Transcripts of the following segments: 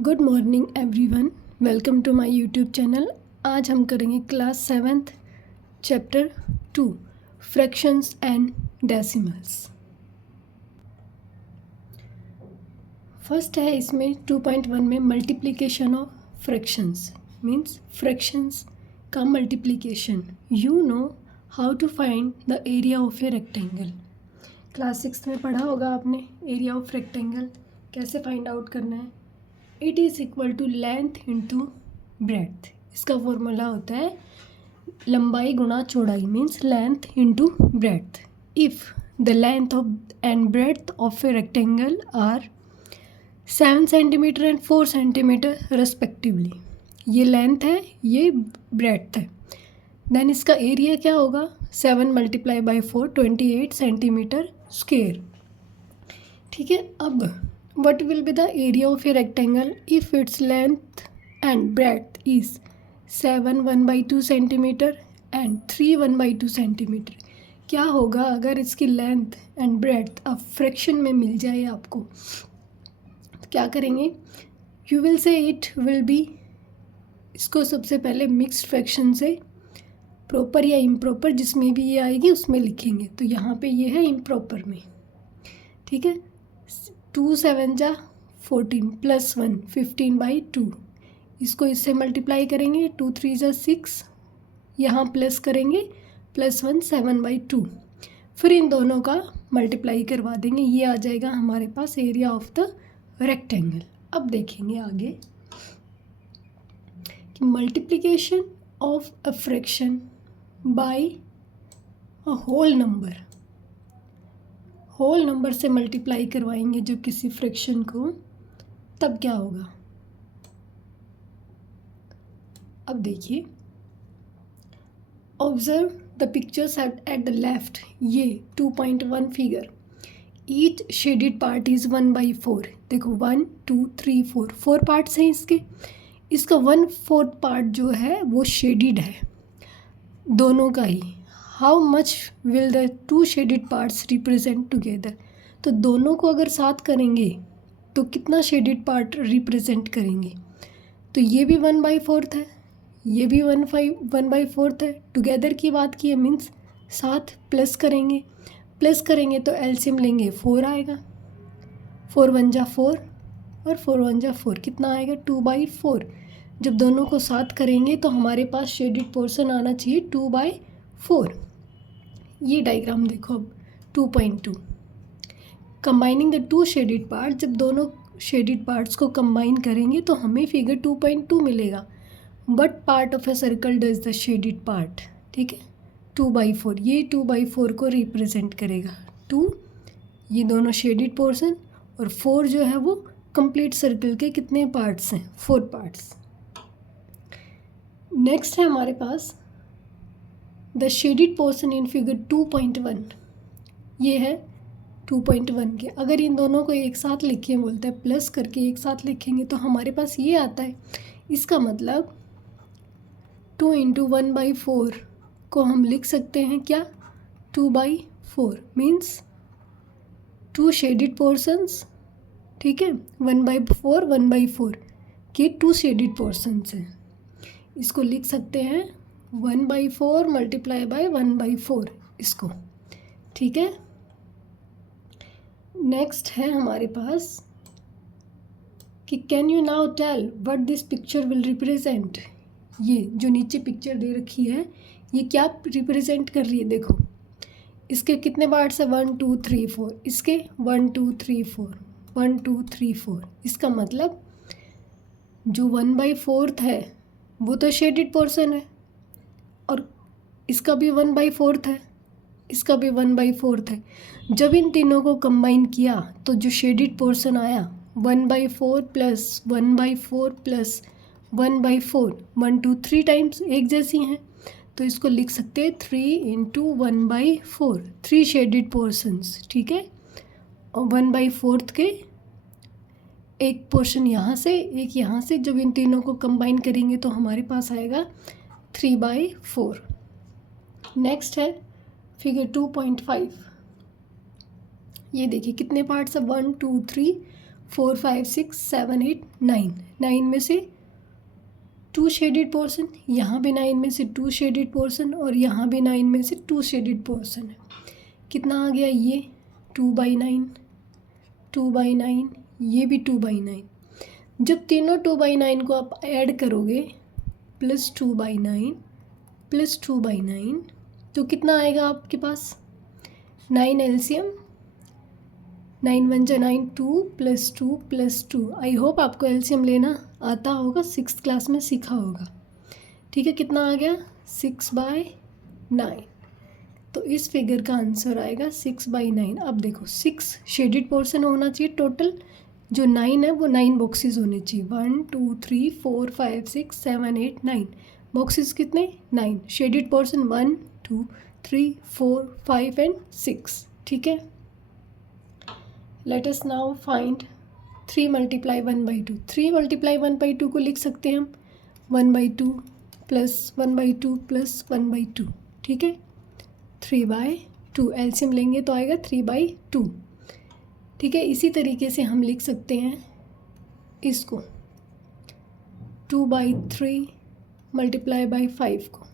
Good morning everyone, welcome to my YouTube channel. आज हम करेंगे class 7th chapter 2 fractions and decimals. First है इसमें 2.1 में multiplication of fractions, means fractions का multiplication. You know how to find the area of a rectangle. Class 6 में पढ़ा होगा आपने एरिया ऑफ रेक्टेंगल कैसे फाइंड आउट करना है। It is equal to length into breadth. इसका फॉर्मूला होता है लंबाई गुणा चौड़ाई, means length into breadth. If the length of and breadth of a rectangle are 7 centimetre and 4 centimetre respectively, ये लेंथ है, ये ब्रेड्थ है, देन इसका एरिया क्या होगा 7 मल्टीप्लाई बाई 4 28 सेंटीमीटर स्क्वेयर। ठीक है, अब what will be the area of a rectangle if its length and breadth is 7 1/2 centimeter and 3 1/2 centimeter। क्या होगा अगर इसकी लेंथ एंड ब्रेड्थ अब फ्रैक्शन में मिल जाए आपको, तो क्या करेंगे, you will say it will be, इसको सबसे पहले मिक्स्ड फ्रैक्शन से प्रॉपर या इम्प्रॉपर जिसमें भी ये आएगी उसमें लिखेंगे। तो यहाँ पे ये है इम्प्रॉपर में, ठीक है। 2 7 जा 14 प्लस 1 15/2, इसको इससे मल्टीप्लाई करेंगे 2 3 जा 6, यहाँ प्लस करेंगे प्लस 1 7/2, फिर इन दोनों का मल्टीप्लाई करवा देंगे, ये आ जाएगा हमारे पास एरिया ऑफ द रेक्टेंगल। अब देखेंगे आगे कि multiplication of a fraction by a whole number से मल्टीप्लाई करवाएंगे जो किसी फ्रैक्शन को, तब क्या होगा। अब देखिए, observe the pictures at the left. ये 2.1 figure, each shaded part is 1/4। देखो 1 2 3 4 पार्ट्स हैं इसके, इसका 1/4 पार्ट जो है वो शेडेड है दोनों का ही। How much will the 2 shaded parts represent together. तो दोनों को अगर साथ करेंगे तो कितना शेडेड पार्ट रिप्रेजेंट करेंगे। तो ये भी 1/4 है, ये भी 1/4 है, टुगेदर की बात की है, मीन्स साथ प्लस करेंगे तो एलसीएम लेंगे 4 आएगा, 4 1 जा 4 और 4 1 जा 4, कितना आएगा 2/4। जब दोनों को साथ करेंगे तो हमारे पास शेडेड पोर्शन आना चाहिए 2/4। ये डायग्राम देखो अब 2.2, कंबाइनिंग द 2 शेडेड पार्ट। जब दोनों शेडेड पार्ट्स को कंबाइन करेंगे तो हमें फिगर 2.2 मिलेगा। But part of a circle does the shaded part, ठीक है, 2/4, ये 2/4 को रिप्रेजेंट करेगा। 2 ये दोनों शेडेड पोर्शन और 4 जो है वो कंप्लीट सर्कल के कितने पार्ट्स हैं, 4 पार्ट्स। नेक्स्ट है हमारे पास the shaded portion in figure 2.1। ये है 2.1 के, अगर इन दोनों को एक साथ लिखें, बोलते हैं प्लस करके एक साथ लिखेंगे तो हमारे पास ये आता है। इसका मतलब 2 × 1/4 को हम लिख सकते हैं क्या 2/4, मीन्स 2 शेडेड पोर्शंस, ठीक है, 1/4 के 2 शेडेड पोर्शंस हैं। इसको लिख सकते हैं 1/4 मल्टीप्लाई बाय 1/4 इसको, ठीक है। नेक्स्ट है हमारे पास कि can you now tell what this picture will represent. ये जो नीचे पिक्चर दे रखी है ये क्या रिप्रेजेंट कर रही है, देखो इसके कितने पार्ट्स है 1 2 3 4, इसके 1 2 3 4 1 2 3 4। इसका मतलब जो 1/4 है वो तो शेडेड पोर्शन है और इसका भी 1/4 है, इसका भी 1/4 है। जब इन तीनों को कंबाइन किया तो जो शेडेड पोर्शन आया 1/4 प्लस 1/4 प्लस 1/4, 1 2 3 टाइम्स एक जैसी हैं, तो इसको लिख सकते हैं 3 × 1/4, 3 शेडेड पोर्शंस, ठीक है। और 1/4 के एक पोर्शन यहाँ से एक यहाँ से, जब इन तीनों को कंबाइन करेंगे तो हमारे पास आएगा 3/4। नेक्स्ट है फिगर 2.5। ये देखिए कितने पार्ट्स है 1 2 3 4 5 6 7 8 9, 9 में से 2 शेडेड पोर्शन, यहाँ भी 9 में से 2 शेडेड पोर्शन और यहाँ भी 9 में से 2 शेडेड पोर्शन है। कितना आ गया ये 2/9, 2/9, ये भी 2/9। जब तीनों 2/9 को आप ऐड करोगे प्लस 2/9 प्लस 2/9 तो कितना आएगा आपके पास 9 एलसीएम, 9 1 जा 9, 2 + 2 + 2। आई होप आपको एलसीएम लेना आता होगा, 6th क्लास में सीखा होगा। ठीक है, कितना आ गया 6/9। तो इस फिगर का आंसर आएगा 6/9। अब देखो 6 शेडेड पोर्शन होना चाहिए टोटल, जो 9 है वो 9 बॉक्सेस होने चाहिए। 1 2 3 4 5 6 7 8 9 बॉक्सेस कितने 9, शेडेड पोर्शन 1 2 3 4 5 एंड 6। ठीक है, लेट अस नाउ फाइंड 3 × 1/2। 3 × 1/2 को लिख सकते हैं हम 1/2 + 1/2 + 1/2। ठीक है, 3/2 एलसीएम लेंगे तो आएगा 3/2। ठीक है, इसी तरीके से हम लिख सकते हैं इसको 2/3 × 5 को।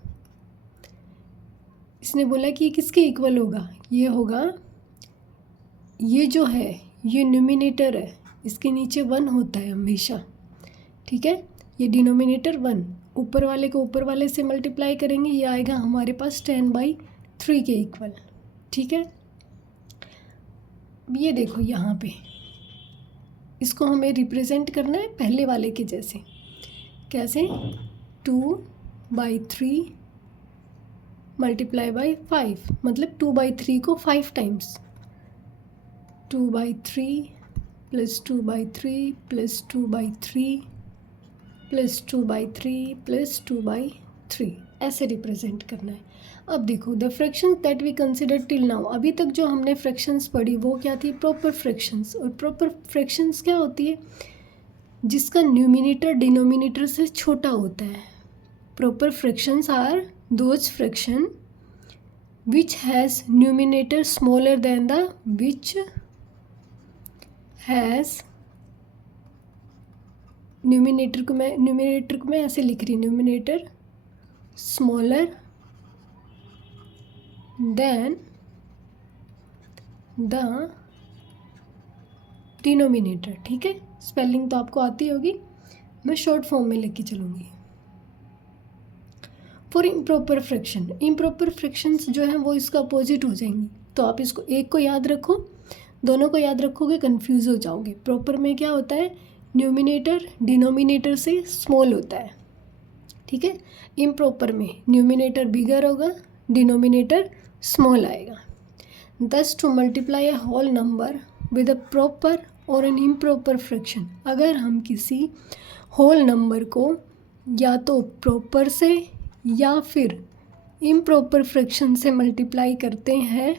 इसने बोला कि किसके इक्वल होगा, ये होगा, ये जो है ये न्यूमिनेटर है, इसके नीचे 1 होता है हमेशा। ठीक है, ये डिनोमिनेटर 1, ऊपर वाले को ऊपर वाले से मल्टीप्लाई करेंगे, ये आएगा हमारे पास 10/3 के इक्वल। ठीक है, अब ये देखो यहाँ पे इसको हमें रिप्रेजेंट करना है पहले वाले के जैसे। कैसे 2/3 × 5, मतलब 2/3 को 5 टाइम्स, 2/3 + 2/3 + 2/3 + 2/3 + 2/3 ऐसे रिप्रेजेंट करना है। अब देखो the fractions that we consider till now, अभी तक जो हमने फ्रैक्शंस पढ़ी वो क्या थी, प्रॉपर फ्रैक्शंस। और प्रॉपर फ्रैक्शंस क्या होती है, जिसका न्यूमिनेटर डिनोमिनेटर से छोटा होता है। Proper fractions are those fraction which has numerator smaller than the which has, numerator को मैं ऐसे लिख रही, numerator smaller than the denominator. ठीक है, स्पेलिंग तो आपको आती होगी, मैं शॉर्ट फॉर्म में लेके चलूँगी। For improper fraction, improper fractions जो हैं वो इसका अपोजिट हो जाएंगी। तो आप इसको एक को याद रखो, दोनों को याद रखोगे कंफ्यूज हो जाओगे। प्रॉपर में क्या होता है, न्यूमिनेटर डिनोमिनेटर से स्मॉल होता है। ठीक है, इम्प्रॉपर में न्यूमिनेटर बिगर होगा, डिनोमिनेटर स्मॉल आएगा। Thus to multiply a whole number with a proper और एन इम्प्रॉपर फ्रैक्शन, अगर हम किसी होल नंबर को या तो प्रॉपर से या फिर इम्प्रॉपर फ्रैक्शन से मल्टीप्लाई करते हैं,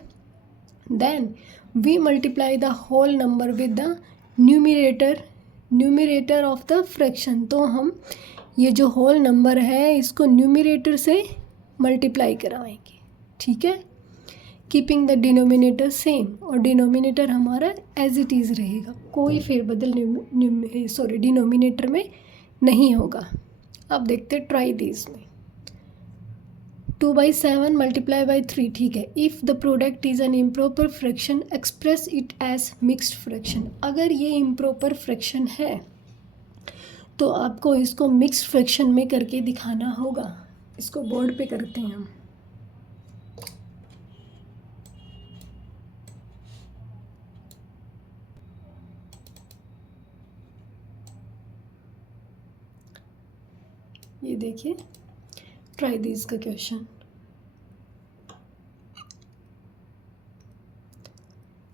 then we multiply the whole number with the numerator of the fraction. तो हम ये जो होल नंबर है इसको न्यूमिरेटर से मल्टीप्लाई कराएंगे। ठीक है, कीपिंग द डिनोमिनेटर सेम, और डिनोमिनेटर हमारा एज इट इज़ रहेगा, कोई फेरबदल डिनोमिनेटर में नहीं होगा। अब देखते ट्राई दिस में 2/7 × 3। ठीक है, if the product is an improper fraction express it as mixed fraction. अगर ये इम्प्रॉपर फ्रैक्शन है तो आपको इसको मिक्स्ड फ्रैक्शन में करके दिखाना होगा। इसको बोर्ड पे करते हैं हम। ये देखिए ट्राई दिस का क्वेश्चन,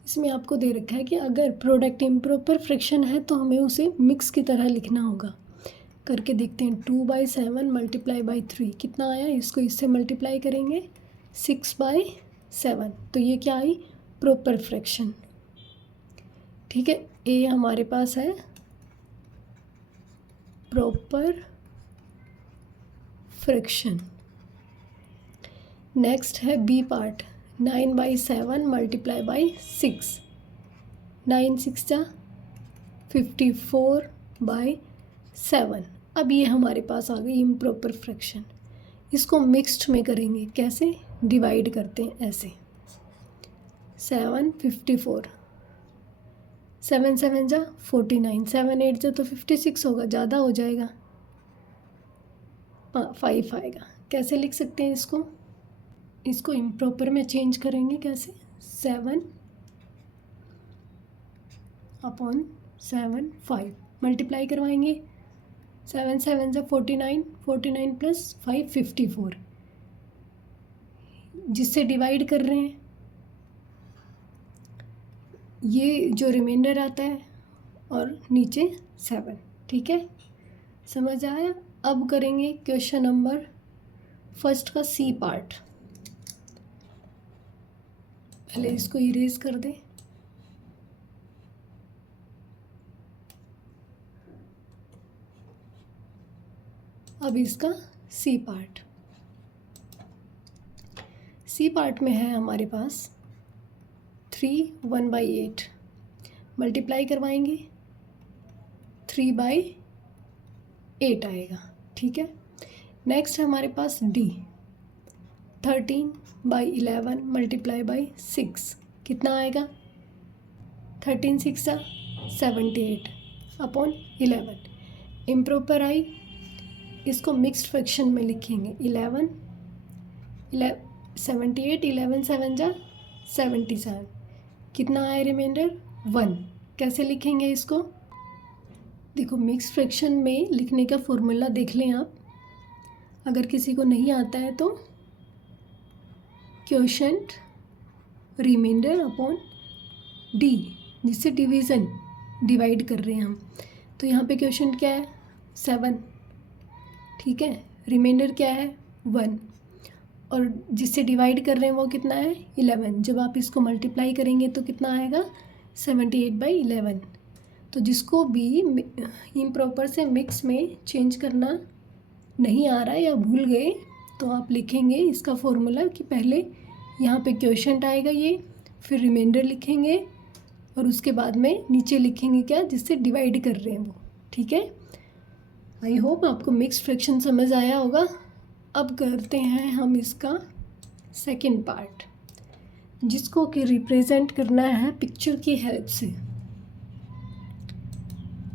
इसमें आपको दे रखा है कि अगर प्रोडक्ट इम्प्रॉपर फ्रैक्शन है तो हमें उसे मिक्स की तरह लिखना होगा। करके देखते हैं 2/7 × 3 कितना आया, इसको इससे मल्टीप्लाई करेंगे 6/7, तो ये क्या आई, प्रॉपर फ्रैक्शन। ठीक है, ए हमारे पास है प्रॉपर फ्रैक्शन। नेक्स्ट है बी पार्ट, 9/7 × 6, 9 6 जा 54/7। अब ये हमारे पास आ गई इम्प्रॉपर फ्रैक्शन। इसको मिक्स्ड में करेंगे, कैसे? डिवाइड करते हैं ऐसे, 754, 7 7 जा 49, 7 8 जा तो 56 होगा, ज़्यादा हो जाएगा, 5 आएगा। कैसे लिख सकते हैं इसको? इसको इम्प्रॉपर में चेंज करेंगे, कैसे? 7/7 5 मल्टीप्लाई करवाएंगे, 7 7 जा 49, 49 + 5 54, जिससे डिवाइड कर रहे हैं। ये जो रिमाइंडर आता है और नीचे 7, ठीक है, समझ आया? अब करेंगे क्वेश्चन नंबर फर्स्ट का सी पार्ट। पहले इसको इरेज कर दें। अब इसका सी पार्ट। सी पार्ट में है हमारे पास 3 1/8 मल्टीप्लाई करवाएंगे, 3/8 आएगा, ठीक है। नेक्स्ट है हमारे पास डी, 13/11 मल्टीप्लाई बाई 6, कितना आएगा? 13 6 78/11। इम्प्रॉपर आई, इसको मिक्स्ड फ्रैक्शन में लिखेंगे, 78, 11 7 जा 77, कितना आया रिमाइंडर? 1। कैसे लिखेंगे इसको? देखो, मिक्स फ्रैक्शन में लिखने का फॉर्मूला देख लें आप, अगर किसी को नहीं आता है तो क्वोशंट रिमाइंडर अपॉन डी, जिससे डिवीज़न डिवाइड कर रहे हैं हम। तो यहाँ पे क्वोशंट क्या है? 7, ठीक है। रिमाइंडर क्या है? 1, और जिससे डिवाइड कर रहे हैं वो कितना है? 11। जब आप इसको मल्टीप्लाई करेंगे तो कितना आएगा? 78/11। तो जिसको भी इम्प्रॉपर से मिक्स में चेंज करना नहीं आ रहा है या भूल गए, तो आप लिखेंगे इसका फॉर्मूला कि पहले यहाँ पे क्वोशंट आएगा ये, फिर रिमाइंडर लिखेंगे और उसके बाद में नीचे लिखेंगे क्या? जिससे डिवाइड कर रहे हैं वो, ठीक है। आई होप आपको मिक्स फ्रैक्शन समझ आया होगा। अब करते हैं हम इसका सेकंड पार्ट, जिसको कि रिप्रेजेंट करना है पिक्चर की हेल्प से।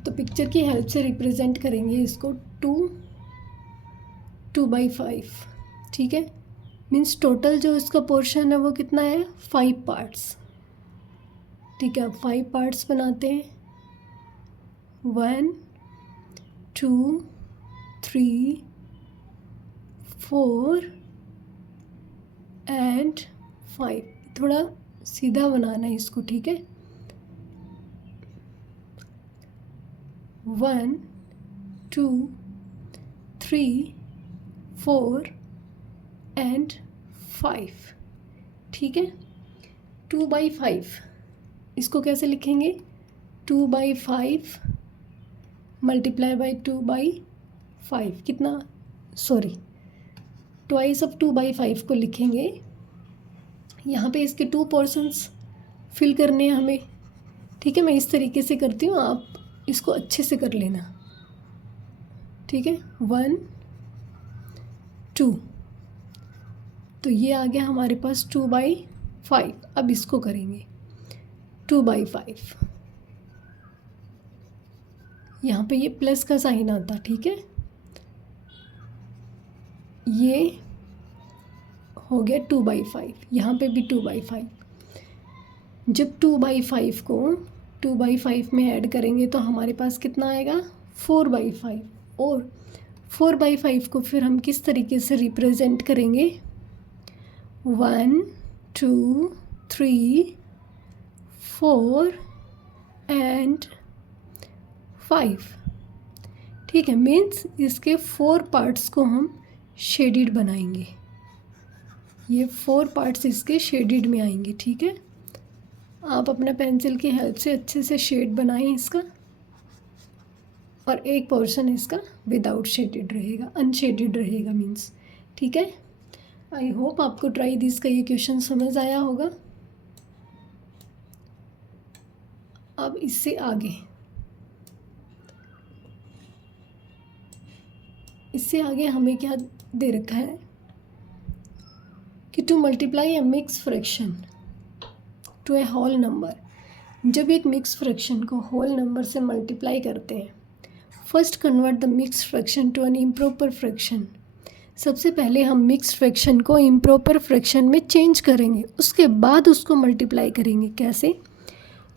तो पिक्चर की हेल्प से रिप्रेजेंट करेंगे इसको 2/5, ठीक है। मीन्स टोटल जो इसका पोर्शन है वो कितना है? 5 पार्ट्स, ठीक है। अब 5 पार्ट्स बनाते हैं, 1 2 3 4 एंड 5। थोड़ा सीधा बनाना है इसको, ठीक है। 1 2 3 4 एंड 5, ठीक है। 2/5 इसको कैसे लिखेंगे? 2/5 मल्टीप्लाई बाई 2/5, कितना? सॉरी, ट्वाइस ऑफ 2/5 को लिखेंगे। यहाँ पे इसके 2 पोर्शंस फिल करने हैं हमें, ठीक है। मैं इस तरीके से करती हूँ, आप इसको अच्छे से कर लेना, ठीक है। 1 2, तो ये आ गया हमारे पास 2/5। अब इसको करेंगे 2/5, यहाँ पे ये प्लस का साइन आता, ठीक है। ये हो गया 2/5, यहाँ पे भी 2/5। जब 2/5 को 2/5 में ऐड करेंगे तो हमारे पास कितना आएगा? 4/5। और 4/5 को फिर हम किस तरीके से रिप्रेजेंट करेंगे? 1 2 3 4 एंड 5, ठीक है। मीन्स इसके 4 पार्ट्स को हम शेडिड बनाएंगे, ये 4 पार्ट्स इसके शेडिड में आएंगे, ठीक है। आप अपना पेंसिल की हेल्प से अच्छे से शेड बनाएं इसका, और एक पोर्शन इसका विदाउट शेडेड रहेगा, अनशेडेड रहेगा मीन्स, ठीक है। आई होप आपको ट्राई दिस का ये क्वेश्चन समझ आया होगा। अब इससे आगे इससे आगे हमें क्या दे रखा है कि to multiply a mix fraction to a whole number. जब एक मिक्स फ्रैक्शन को होल नंबर से मल्टीप्लाई करते हैं, first convert the mix fraction to an improper fraction. सबसे पहले हम मिक्स फ्रैक्शन को इम्प्रॉपर फ्रैक्शन में चेंज करेंगे, उसके बाद उसको मल्टीप्लाई करेंगे। कैसे?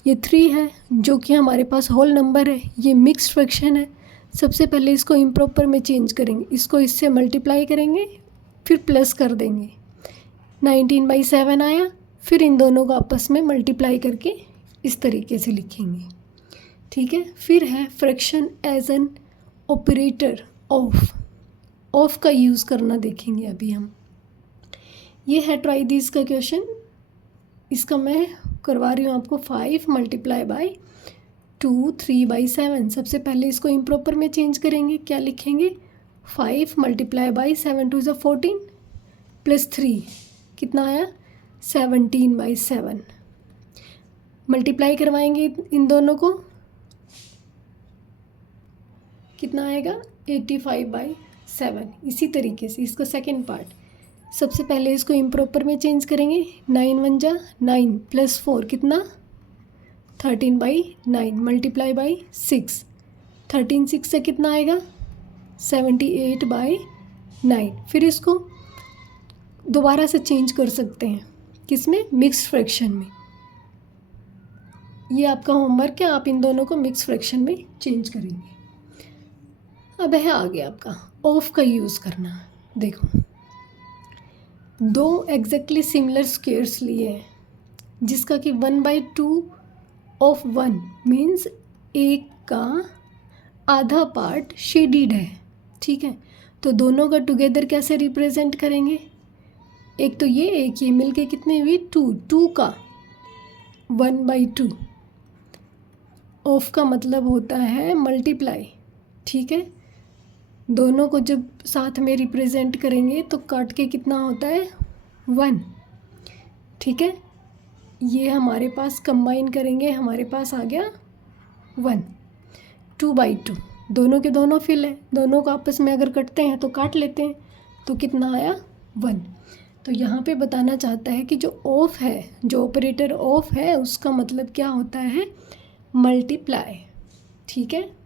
ये 3 है जो कि हमारे पास होल नंबर है, ये मिक्स फ्रैक्शन है। सबसे पहले इसको इम्प्रॉपर में चेंज करेंगे, इसको इससे मल्टीप्लाई करेंगे, फिर प्लस कर देंगे। 19/7 आया, फिर इन दोनों को आपस में मल्टीप्लाई करके इस तरीके से लिखेंगे। ठीक है। फिर है fraction as an operator of का यूज़ करना देखेंगे अभी हम। ये है ट्राई दिस का क्वेश्चन। इसका मैं करवा रही हूँ आपको 5 × 2 3/7। सबसे पहले इसको इम्प्रॉपर में चेंज करेंगे। क्या लिखेंगे? 5 × 7 2 = 14 प्लस 3 कितना आया? 17/7। मल्टीप्लाई करवाएंगे इन दोनों को, कितना आएगा? 85/7। इसी तरीके से इसका सेकेंड पार्ट, सबसे पहले इसको इम्प्रॉपर में चेंज करेंगे। 9 1 = 9 प्लस 4 कितना? 13/9 मल्टीप्लाई बाई 6। 13 6 से कितना आएगा? 78/9। फिर इसको दोबारा से चेंज कर सकते हैं, किसमें? मिक्स फ्रैक्शन में। ये आपका होमवर्क है, आप इन दोनों को मिक्स फ्रैक्शन में चेंज करेंगे। अब है आगे आपका ऑफ का यूज़ करना। देखो, 2 एग्जैक्टली सिमिलर स्क्वेयर्स लिए हैं, जिसका कि 1/2 ऑफ 1 मीन्स एक का आधा पार्ट शेडिड है। ठीक है, तो दोनों का टुगेदर कैसे रिप्रेजेंट करेंगे? एक तो ये, एक ये मिलके कितने हुई? 2 का 1/2। ऑफ का मतलब होता है मल्टीप्लाई। ठीक है, दोनों को जब साथ में रिप्रेजेंट करेंगे तो काट के कितना होता है? 1। ठीक है, ये हमारे पास कंबाइन करेंगे, हमारे पास आ गया 1। 2/2 दोनों के दोनों फिल है, दोनों को आपस में अगर कटते हैं तो काट लेते हैं, तो कितना आया? 1। तो यहाँ पे बताना चाहता है कि जो ऑफ है, जो ऑपरेटर ऑफ है, उसका मतलब क्या होता है? मल्टीप्लाई। ठीक है,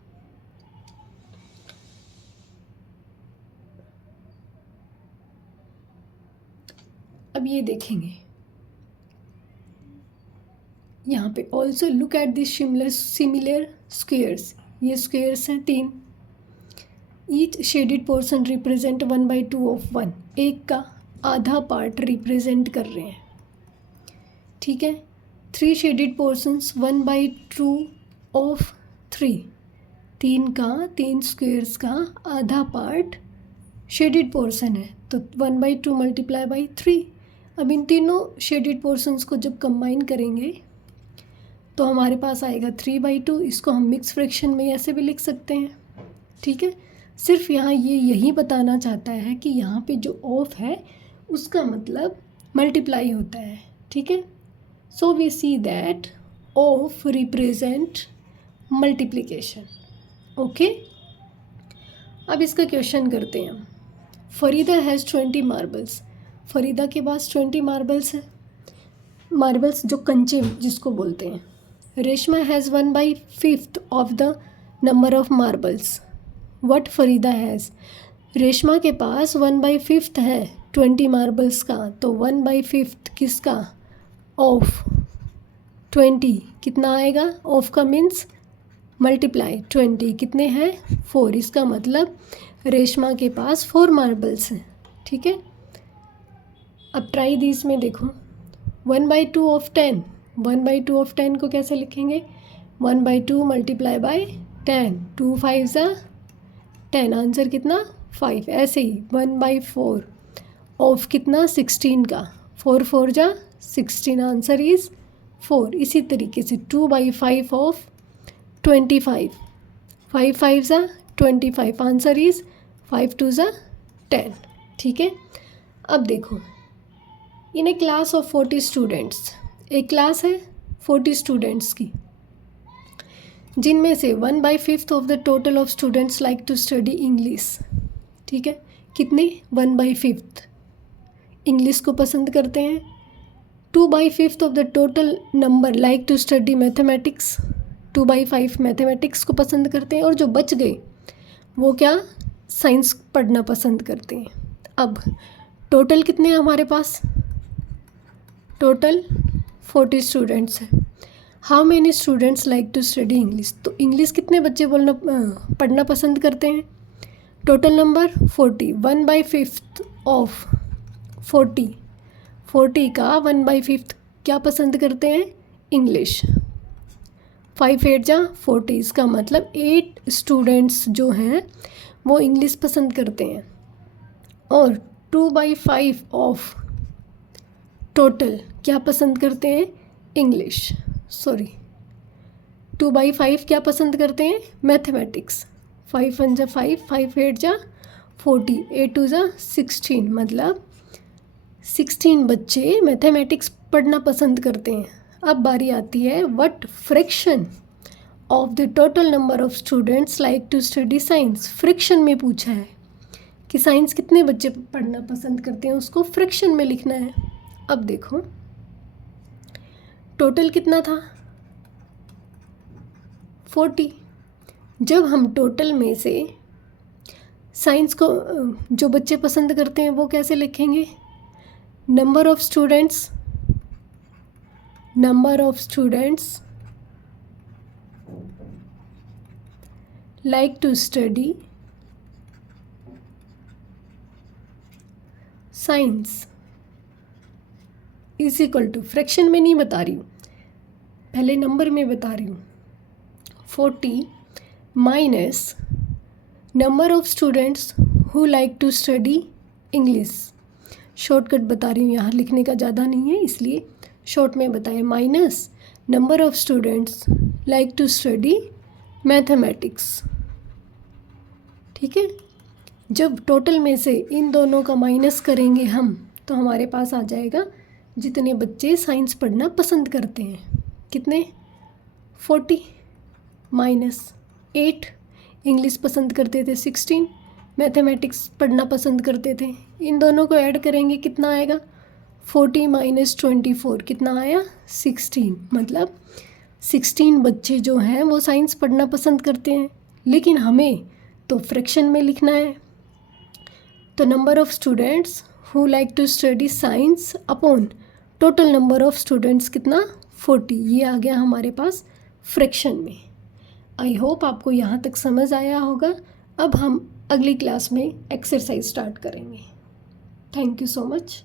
अब ये देखेंगे यहाँ पे also look at this similar squares. ये स्क्वेयर्स हैं 3। Each shaded portion represent 1/2 of 1। एक का आधा पार्ट रिप्रेजेंट कर रहे हैं। ठीक है, 3 शेडेड पोर्शंस 1/2 ऑफ 3। 3 स्क्वेयर्स का आधा पार्ट शेडेड पोर्शन है, तो 1/2 मल्टीप्लाई बाई 3। अब इन तीनों शेडेड पोर्शंस को जब कंबाइन करेंगे तो हमारे पास आएगा 3/2। इसको हम मिक्स फ्रैक्शन में ऐसे भी लिख सकते हैं। ठीक है, सिर्फ यहाँ ये यही बताना चाहता है कि यहाँ पे जो ऑफ है उसका मतलब मल्टीप्लाई होता है। ठीक है, so we see that of represent multiplication. Okay, अब इसका क्वेश्चन करते हैं हम। Farida has 20 marbles. फरीदा के पास 20 मार्बल्स है, मार्बल्स जो कंचे जिसको बोलते हैं। Reshma has 1/5 of the number of marbles what Farida has. Reshma के पास 1/5 है 20 मार्बल्स का, तो 1/5 किसका? ऑफ 20 कितना आएगा? ऑफ का मीन्स मल्टीप्लाई। 20 कितने हैं? 4। इसका मतलब रेशमा के पास 4 मार्बल्स हैं। ठीक है, अब ट्राई दिस में देखो, 1/2 ऑफ 10। 1/2 ऑफ 10 को कैसे लिखेंगे? 1/2 मल्टीप्लाई बाई 10। 2 5 = 10। आंसर कितना? 5। ऐसे ही 1/4 ऑफ कितना? 16 का। 4 4 = 16। Answer is 4। इसी तरीके से 2/5 ऑफ 25। 5 5 = 25। Answer is 5 2 = 10। ठीक है, अब देखो, in a class of 40 students, एक क्लास है 40 स्टूडेंट्स की, जिनमें से 1/5 of the total of students like to study English. ठीक है, कितने 1/5 इंग्लिश को पसंद करते हैं। 2/5 of the total number like to study mathematics, 2/5 mathematics को पसंद करते हैं, और जो बच गए वो क्या, साइंस पढ़ना पसंद करते हैं। अब टोटल कितने हैं हमारे पास, टोटल 40 स्टूडेंट्स हैं। How many students like to study English, तो इंग्लिश कितने बच्चे पढ़ना पसंद करते हैं, टोटल नंबर 40, 1/5 ऑफ 40 का 1/5 क्या पसंद करते हैं, इंग्लिश। 5 8 जा 40, इसका मतलब 8 स्टूडेंट्स जो हैं वो इंग्लिश पसंद करते हैं। और 2/5 ऑफ टोटल क्या पसंद करते हैं, इंग्लिश, सॉरी 2/5 क्या पसंद करते हैं, मैथमेटिक्स। 5 1 जा 5, 5 8 जा 40, 8 2 जा 16, मतलब 16 बच्चे मैथमेटिक्स पढ़ना पसंद करते हैं। अब बारी आती है, what fraction of the total number of students like to study science. Fraction में पूछा है कि साइंस कितने बच्चे पढ़ना पसंद करते हैं, उसको फ्रैक्शन में लिखना है। अब देखो टोटल कितना था, 40। जब हम टोटल में से साइंस को जो बच्चे पसंद करते हैं वो कैसे लिखेंगे, number of students like to study science is equal to, fraction में नहीं बता रही हूँ, पहले नंबर में बता रही हूँ, 40 minus number of students who like to study English. Shortcut बता रही हूँ, यहाँ लिखने का ज़्यादा नहीं है इसलिए शॉर्ट में बताएं, minus number of students like to study mathematics. ठीक है, जब टोटल में से इन दोनों का माइनस करेंगे हम तो हमारे पास आ जाएगा जितने बच्चे साइंस पढ़ना पसंद करते हैं, कितने 40 माइनस 8 इंग्लिश पसंद करते थे 16, मैथमेटिक्स पढ़ना पसंद करते थे, इन दोनों को ऐड करेंगे कितना आएगा 40 माइनस 24, कितना आया 16, मतलब 16 बच्चे जो हैं वो साइंस पढ़ना पसंद करते हैं। लेकिन हमें तो फ्रैक्शन में लिखना है, तो number of students who like to study science upon total number of students कितना 40, ये आ गया हमारे पास फ्रैक्शन में। आई होप आपको यहाँ तक समझ आया होगा। अब हम अगली क्लास में एक्सरसाइज स्टार्ट करेंगे। Thank you so much.